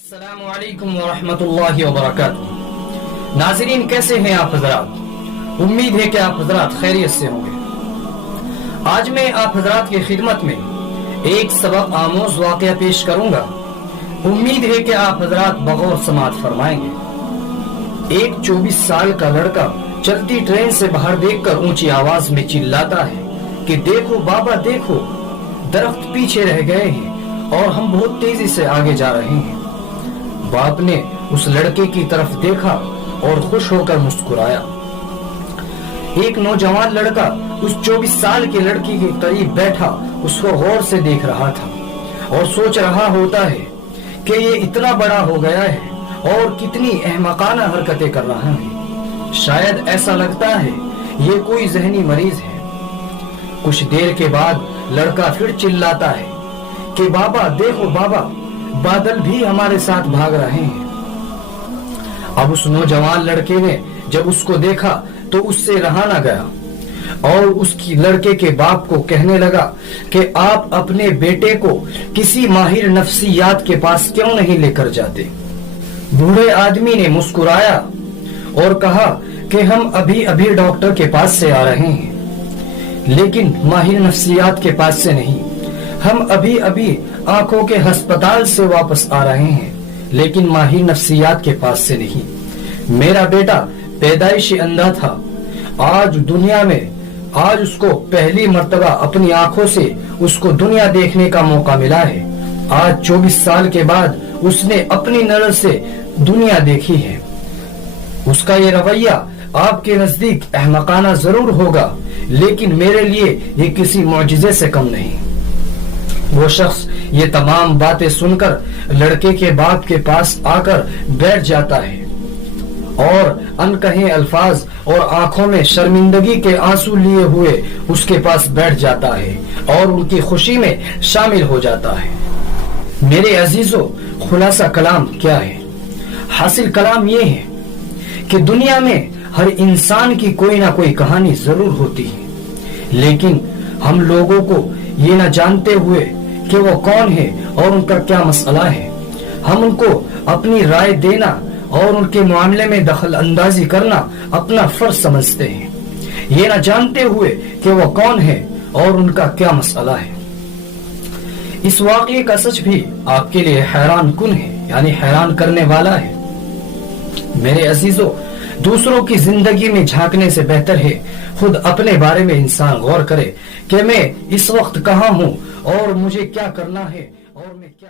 अस्सलामु अलैकुम वरहमतुल्लाहि वबरकातुहू। नाज़रीन, कैसे हैं आप हजरात? उम्मीद है कि आप हजरात खैरियत से होंगे। आज मैं आप हजरात की खिदमत में एक सबक आमोज वाक़या पेश करूंगा। उम्मीद है कि आप हजरात बगौर समाअत फरमाएंगे। एक 24 साल का लड़का चलती ट्रेन से बाहर देखकर ऊंची आवाज में चिल्लाता है कि देखो बाबा देखो, दरख्त पीछे रह गए हैं और हम बहुत तेजी से आगे जा रहे हैं। बाप ने उस लड़के की तरफ देखा और खुश होकर मुस्कुराया। एक नौजवान लड़का उस 24 साल के लड़की के करीब बैठा उसको गौर से देख रहा था और सोच रहा होता है कि ये इतना बड़ा हो गया है और कितनी अहमकाना हरकतें कर रहा है। शायद ऐसा लगता है ये कोई जहनी मरीज है। कुछ देर के बाद लड़का फिर चिल्लाता है कि बाबा देखो बाबा, बादल भी हमारे साथ भाग रहे हैं। अब उस नौजवान लड़के ने जब उसको देखा तो उससे रहा न गया और उसकी लड़के के बाप को कहने लगा कि आप अपने बेटे को किसी माहिर नफ्सियात के पास क्यों नहीं लेकर जाते। बूढ़े आदमी ने मुस्कुराया और कहा कि हम अभी अभी डॉक्टर के पास से आ रहे हैं, लेकिन माहिर नफ्सियात के पास से नहीं। हम अभी अभी आंखों के अस्पताल से वापस आ रहे हैं, लेकिन माहिर नफ्सियात के पास से नहीं। मेरा बेटा पैदाइशी अंधा था। आज उसको पहली मर्तबा अपनी आंखों से उसको दुनिया देखने का मौका मिला है। आज 24 साल के बाद उसने अपनी नजर से दुनिया देखी है। उसका ये रवैया आपके नजदीक अहमकाना जरूर होगा, लेकिन मेरे लिए ये किसी मौजिजे से कम नहीं। वो शख्स ये तमाम बातें सुनकर लड़के के बाप के पास आकर बैठ जाता है और अनकहे अल्फाज और आंखों में शर्मिंदगी के आंसू लिए हुए उसके पास बैठ जाता है और उनकी खुशी में शामिल हो जाता है। मेरे अजीजों, खुलासा कलाम क्या है? हासिल कलाम ये है कि दुनिया में हर इंसान की कोई ना कोई कहानी जरूर होती है, लेकिन हम लोगों को ये न जानते हुए कि वो कौन है और उनका क्या मसला है, हम उनको अपनी राय देना और उनके मामले में दखल अंदाजी करना अपना फर्ज समझते हैं, ये न जानते हुए कि वो कौन है और उनका क्या मसला है। इस वाक़ये का सच भी आपके लिए हैरान कुन है, यानी हैरान करने वाला है। मेरे अजीजों, दूसरों की जिंदगी में झांकने से बेहतर है खुद अपने बारे में इंसान गौर करे कि मैं इस वक्त कहाँ हूँ और मुझे क्या करना है और मैं क्या